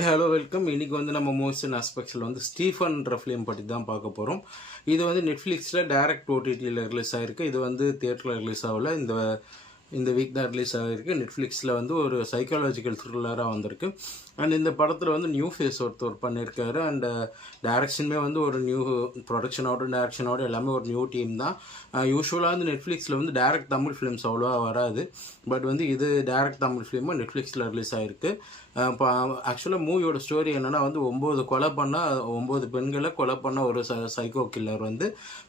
Hello welcome. இன்றைக்கி வந்து நம்ம மோஸ்ட் அண்ட் ஆஸ்பெக்ட்ஸில் வந்து ஸ்டீஃபன்ற ஃபிலிம் பற்றி தான் பார்க்க போகிறோம். இது வந்து நெட்ஃப்ளிக்ஸில் டைரக்ட் ஓடிடியில் ரிலீஸ் ஆகிருக்கு. இது வந்து தியேட்டரில் ரிலீஸ் ஆகல. இந்த வீக் தான் ரிலீஸ் ஆகிருக்கு. நெட்ஃப்ளிக்ஸில் வந்து ஒரு சைக்காலஜிக்கல் த்ரில்லராக வந்திருக்கு. அண்ட் இந்த படத்தில் வந்து நியூ ஃபேஸ் ஒருத்தர் பண்ணியிருக்காரு. அண்ட் டைரக்ஷனுமே வந்து ஒரு நியூ டைரக்ஷனோட எல்லாமே ஒரு நியூ டீம் தான். யூஸ்வலாக வந்து நெட்ஃப்ளிக்ஸில் வந்து டைரக்ட் தமிழ் ஃபிலிம்ஸ் அவ்வளோவா வராது. பட் வந்து இது டைரக்ட் தமிழ் ஃபிலிமாக நெட்ஃப்ளிக்ஸில் ரிலீஸ் ஆகிருக்கு. இப்போ ஆக்சுவலாக மூவியோட ஸ்டோரி என்னென்னா வந்து 9 பெண்களை கொலை பண்ண ஒரு சைக்கோ கில்லர் வந்து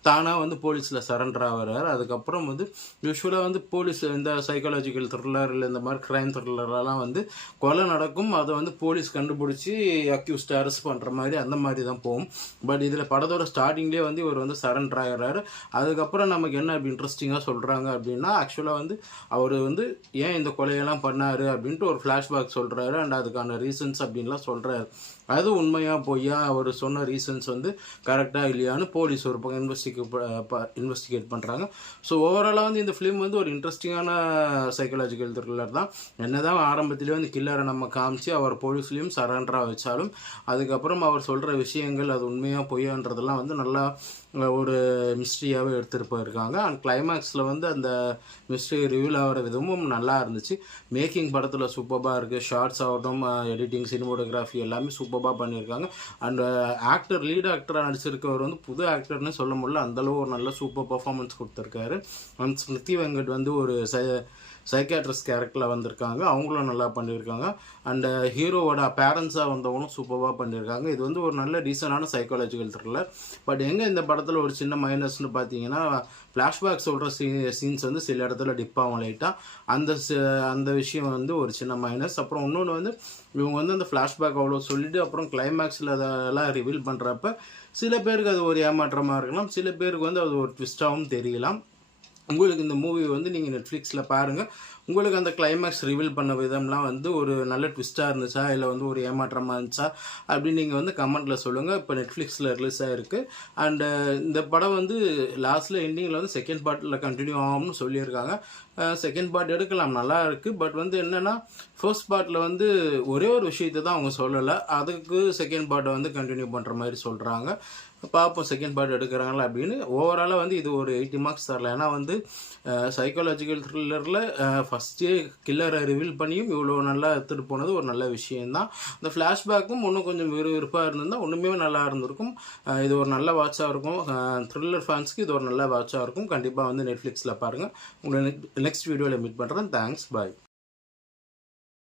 தானாக வந்து போலீஸில் சரண்டர் ஆகிறார். அதுக்கப்புறம் வந்து யூஸ்வலாக வந்து போலீஸ் இந்த சைக்காலஜிக்கல் த்ரில்லர் இல்லை இந்த மாதிரி க்ரைம் த்ரில்லரெலாம் வந்து கொலை நடக்கும், அதை வந்து போலீஸ் கண்டுபிடிச்சி அக்யூஸ்ட் அரெஸ்ட் பண்ணுற மாதிரி அந்த மாதிரி தான் போகும். பட் இதில் படத்தோட ஸ்டார்டிங்லேயே வந்து இவர் வந்து சரண்டர் ஆகிறாரு. அதுக்கப்புறம் நமக்கு என்ன அப்படி இன்ட்ரெஸ்டிங்காக சொல்கிறாங்க அப்படின்னா, ஆக்சுவலாக வந்து அவர் வந்து ஏன் இந்த கொலையெல்லாம் பண்ணார் அப்படின்ட்டு ஒரு ஃப்ளாஷ்பேக் சொல்கிறாரு. அண்ட் அதுக்கான ரீசன்ஸ் அப்படின்லாம் சொல்கிறாரு. அது உண்மையாக பொய்யா அவர் சொன்ன ரீசன்ஸ் வந்து கரெக்டாக இல்லையான்னு போலீஸ் ஒரு பக்கம் இன்வெஸ்டிகேட் பண்ணுறாங்க. ஸோ ஓவராலாக வந்து இந்த ஃபிலிம் வந்து ஒரு இன்ட்ரெஸ்டிங்கான சைக்காலஜிக்கல் த்ரில்லர் தான். என்னதான் ஆரம்பத்திலே வந்து கில்லரை நம்ம காமிச்சு அவர் போலீஸ்லேயும் சரண்டராக வச்சாலும் அதுக்கப்புறம் அவர் சொல்கிற விஷயங்கள் அது உண்மையாக பொய்யான்றதெல்லாம் வந்து நல்லா ஒரு மிஸ்ட்ரியாகவே எடுத்துகிட்டு போயிருக்காங்க. அண்ட் கிளைமேக்ஸில் வந்து அந்த மிஸ்ட்ரி ரிவீல் ஆகிற விதமும் நல்லா இருந்துச்சு. மேக்கிங் படத்தில் சூப்பராக இருக்குது. ஷார்ட்ஸ் ஆகட்டும், எடிட்டிங், சினிமோட்டோகிராஃபி எல்லாமே சூப்பராக பண்ணியிருக்காங்க. அண்ட் லீட் ஆக்டராக நடிச்சிருக்கவர் வந்து புது ஆக்டர்னு சொல்ல முடியல, அந்தளவு ஒரு நல்ல சூப்பர் பர்ஃபார்மன்ஸ் கொடுத்துருக்காரு. அண்ட் ஸ்மிருதி வெங்கட் வந்து ஒரு சைக்காட்ரிஸ்ட் கேரக்டரில் வந்திருக்காங்க, அவங்களும் நல்லா பண்ணியிருக்காங்க. அண்ட் ஹீரோவோட பேரண்ட்ஸாக வந்தவங்களும் சூப்பராக பண்ணியிருக்காங்க. இது வந்து ஒரு நல்ல டீசெண்டான சைக்காலஜிக்கல் த்ரில்லர். பட் எங்கே இந்த படத்தில் ஒரு சின்ன மைனஸ்னு பார்த்தீங்கன்னா, ஃப்ளாஷ்பேக் சொல்கிற சீன்ஸ் வந்து சில இடத்துல டிப்பாகும் லைட்டாக. அந்த விஷயம் வந்து ஒரு சின்ன மைனஸ். அப்புறம் இன்னொன்று வந்து இவங்க வந்து அந்த ஃப்ளாஷ்பேக் அவ்வளோ சொல்லிவிட்டு அப்புறம் கிளைமேக்ஸில் அதெல்லாம் ரிவீல் பண்ணுறப்ப சில பேருக்கு அது ஒரு ஏமாற்றமாக இருக்கலாம், சில பேருக்கு வந்து அது ஒரு ட்விஸ்ட்டாகவும் தெரியலாம். உங்களுக்கு இந்த மூவி வந்து நீங்கள் நெட்ஃப்ளிக்ஸில் பாருங்கள். உங்களுக்கு அந்த கிளைமேக்ஸ் ரிவீல் பண்ண விதம்லாம் வந்து ஒரு நல்ல ட்விஸ்ட்டாக இருந்துச்சா இல்லை வந்து ஒரு ஏமாற்றமாக இருந்துச்சா அப்படின்னு நீங்கள் வந்து கமெண்ட்டில் சொல்லுங்கள். இப்போ நெட்ஃப்ளிக்ஸில் ரிலீஸ் ஆகிருக்கு. அண்டு இந்த படம் வந்து லாஸ்ட்டில் எண்டிங்கில் வந்து செகண்ட் பார்ட்டில் கண்டினியூ ஆகும்னு சொல்லியிருக்காங்க. செகண்ட் பார்ட் எடுக்கலாம், நல்லா இருக்குது. பட் வந்து என்னென்னா, ஃபர்ஸ்ட் பார்ட்டில் வந்து ஒரே ஒரு விஷயத்தை தான் அவங்க சொல்லலை, அதுக்கு செகண்ட் பார்ட்டை வந்து கண்டினியூ பண்ணுற மாதிரி சொல்கிறாங்க. பார்ப்போம் செகண்ட் பார்ட் எடுக்கிறாங்களா அப்படின்னு. ஓவராலாக வந்து இது ஒரு 80 மார்க்ஸ் தரல. ஏன்னா வந்து சைக்காலஜிக்கல் த்ரில்லரில் ஃபஸ்ட்டே கில்லரை ரிவீல் பண்ணியும் இவ்வளோ நல்லா எடுத்துகிட்டு போனது ஒரு நல்ல விஷயந்தான். இந்த ஃப்ளாஷ்பேக்கும் இன்னும் கொஞ்சம் விறுவிறுப்பாக இருந்திருந்தால் ஒன்றுமே நல்லா இருந்திருக்கும். இது ஒரு நல்ல வாட்சாக இருக்கும். த்ரில்லர் ஃபேன்ஸ்க்கு இது ஒரு நல்ல வாட்சாக இருக்கும். கண்டிப்பாக வந்து நெட்ஃப்ளிக்ஸில் பாருங்கள். உங்களை நெக்ஸ்ட் வீடியோவில் மீட் பண்ணுறேன். தேங்க்ஸ், பாய்.